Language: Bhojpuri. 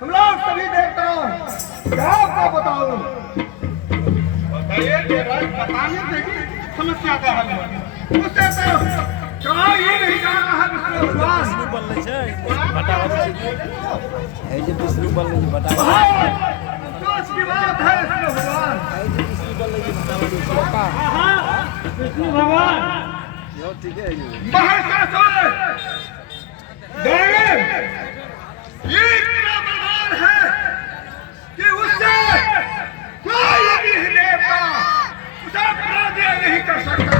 हम लोग सभी देखता हूँ क्या आपको बताओ बताइए बताने से समस्या का हल है उससे तो कहा ही नहीं जा रहा है विष्णु बोलने से बताओ है जो विष्णु बोलने से बताओ सोच की बात है विष्णु भगवान है जो विष्णु बोलने से बताओ विष्णु भगवान यो ठीक है महाकासुर देव ये इतना बलवान है कि उससे कोई भी देवता उसे पराजय नहीं कर सकता